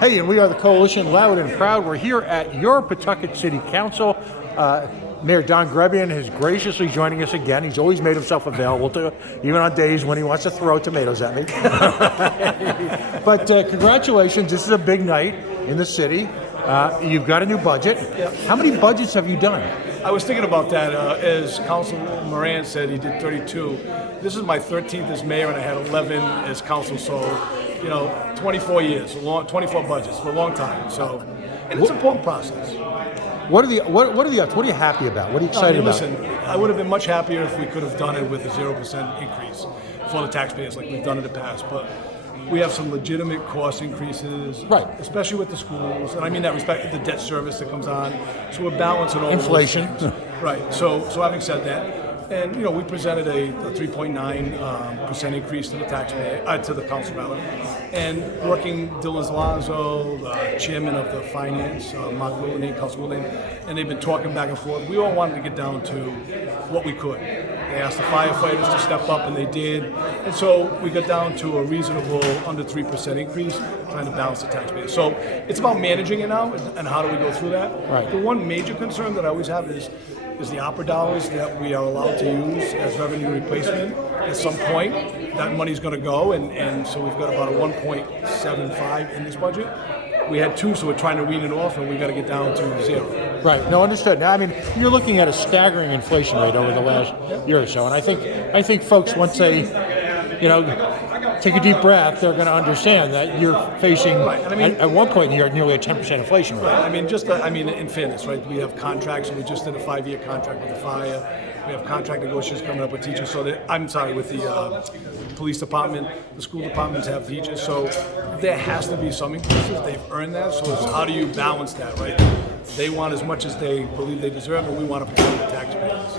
Hey, and we are the Coalition Loud and Proud. We're here at your Pawtucket City Council. Mayor Don Grebien is graciously joining us again. He's always made himself available to, even on days when he wants to throw tomatoes at me. But congratulations, this is a big night in the city. You've got a new budget. Yep. How many budgets have you done? I was thinking about that. As Councilman Moran said, he did 32. This is my 13th as mayor, and I had 11 as council. So, 24 years, 24 budgets for a long time. So, and it's an important process. What are you happy about? What are you excited about? Listen, I would have been much happier if we could have done it with a 0% increase for the taxpayers, like we've done in the past. But we have some legitimate cost increases, right? Especially with the schools, and I mean that respect the debt service that comes on. So we're balancing all inflation, those things. Right? So having said that. And we presented a 3.9% increase to the taxpayer, to the council rather, and working Dylan Zalazzo, the chairman of the finance, Mark Wildenay, Council Wildenay, and they've been talking back and forth. We all wanted to get down to what we could. They asked the firefighters to step up, and they did. And so we got down to a reasonable under 3% increase, trying to balance the taxpayers. So it's about managing it now, and how do we go through that? Right. The one major concern that I always have is the opera dollars that we are allowed to use as revenue replacement. At some point, that money's going to go, and so we've got about a 1.75 in this budget. We had 2, so we're trying to wean it off, and we've got to get down to 0. Right. No, understood. Now, I mean, you're looking at a staggering inflation rate over the last year or so, and I think folks, once they, take a deep breath, they're going to understand that you're facing, right. And I mean, at one point in the year, nearly a 10% inflation rate. Right. I mean, in fairness, right? We have contracts, and we just did a 5-year contract with the fire. We have contract negotiations coming up with teachers. So with the police department, the school departments have teachers. So there has to be some increases. They've earned that. So it's how do you balance that, right? They want as much as they believe they deserve, and we want to protect the taxpayers.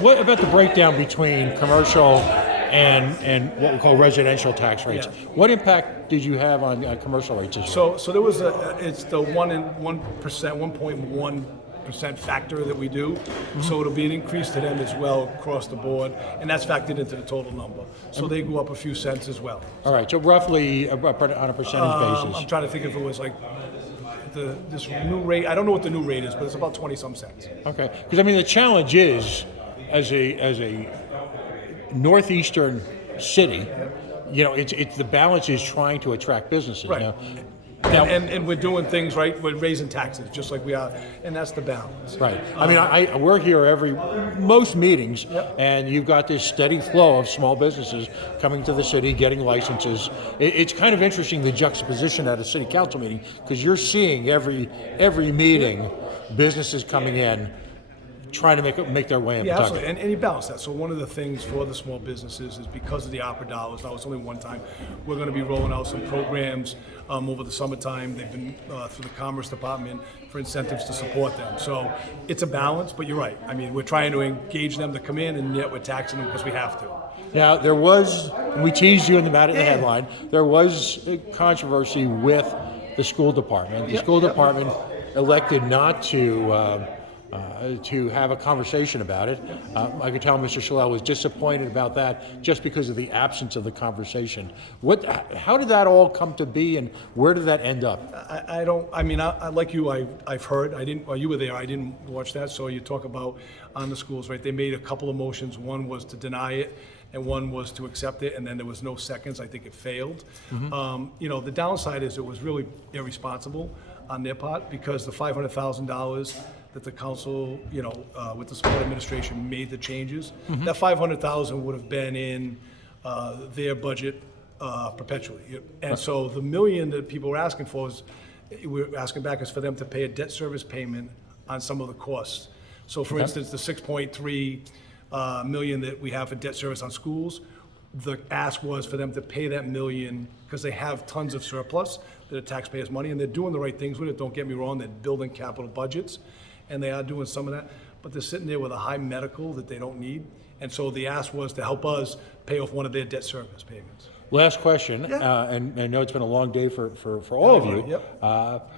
What about the breakdown between commercial and what we call residential tax rates? Yeah. What impact did you have on commercial rates this year? So there was it's the 1.1% factor that we do. Mm-hmm. So it'll be an increase to them as well across the board, and that's factored into the total number. So they go up a few cents as well. All right, so roughly on a percentage basis. I'm trying to think if it was like this new rate. I don't know what the new rate is, but it's about 20-some cents. Okay, because I mean the challenge is, as a northeastern city, it's the balance is trying to attract businesses. Right. Now, and we're doing things right. We're raising taxes just like we are, and that's the balance. Right. I mean, we're here most meetings, yep. And you've got this steady flow of small businesses coming to the city, getting licenses. It's kind of interesting, the juxtaposition at a city council meeting, because you're seeing every meeting businesses coming in, trying to make their way in Pawtucket. Absolutely. And you balance that. So one of the things for the small businesses is because of the opera dollars, now it's only one time, we're going to be rolling out some programs over the summertime. They've been through the Commerce Department for incentives to support them. So it's a balance, but you're right. I mean, we're trying to engage them to come in, and yet we're taxing them because we have to. Now, there was, we teased you about it in the headline, there was a controversy with the school department. The school department elected not to have a conversation about it. I could tell Mr. Shalell was disappointed about that just because of the absence of the conversation. How did that all come to be, and where did that end up? Like you, I've heard. While you were there, I didn't watch that. So you talk about on the schools, right? They made a couple of motions. One was to deny it, and one was to accept it, and then there was no seconds. I think it failed. Mm-hmm. The downside is it was really irresponsible on their part, because the $500,000 that the council, with the support administration, made the changes. Mm-hmm. That $500,000 would have been in their budget perpetually, and so the $1 million that people were asking for we're asking back is for them to pay a debt service payment on some of the costs. So, for instance, the $6.3 million that we have for debt service on schools, the ask was for them to pay that $1 million because they have tons of surplus that are taxpayers' money, and they're doing the right things with it. Don't get me wrong; they're building capital budgets, and they are doing some of that, but they're sitting there with a high medical that they don't need. And so the ask was to help us pay off one of their debt service payments. Last question, and I know it's been a long day for all of you. Yep.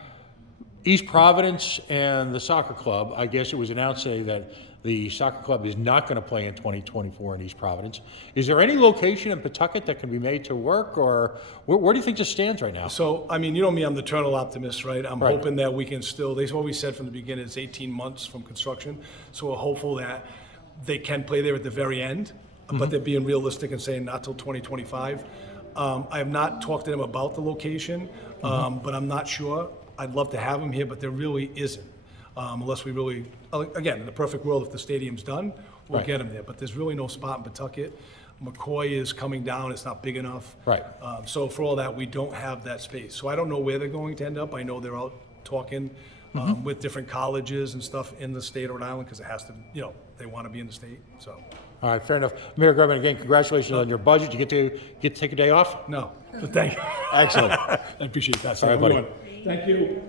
East Providence and the soccer club, I guess it was announced today that the soccer club is not going to play in 2024 in East Providence. Is there any location in Pawtucket that can be made to work, or where do you think this stands right now? So, I mean, you know me, I'm the eternal optimist, right? I'm Right. hoping that we can still, they've always said from the beginning, it's 18 months from construction. So we're hopeful that they can play there at the very end, but they're being realistic and saying not till 2025. I have not talked to them about the location, but I'm not sure. I'd love to have them here, but there really isn't. Unless we really, again, in the perfect world, if the stadium's done, we'll Right. get them there. But there's really no spot in Pawtucket. McCoy is coming down, it's not big enough. Right. So for all that, we don't have that space. So I don't know where they're going to end up. I know they're out talking with different colleges and stuff in the state of Rhode Island, because it has to, you know, they want to be in the state, so. All right, fair enough. Mayor Grebien, again, congratulations on your budget. You get to take a day off? No, but thank you. Excellent. I appreciate that. All right, buddy. Thank you.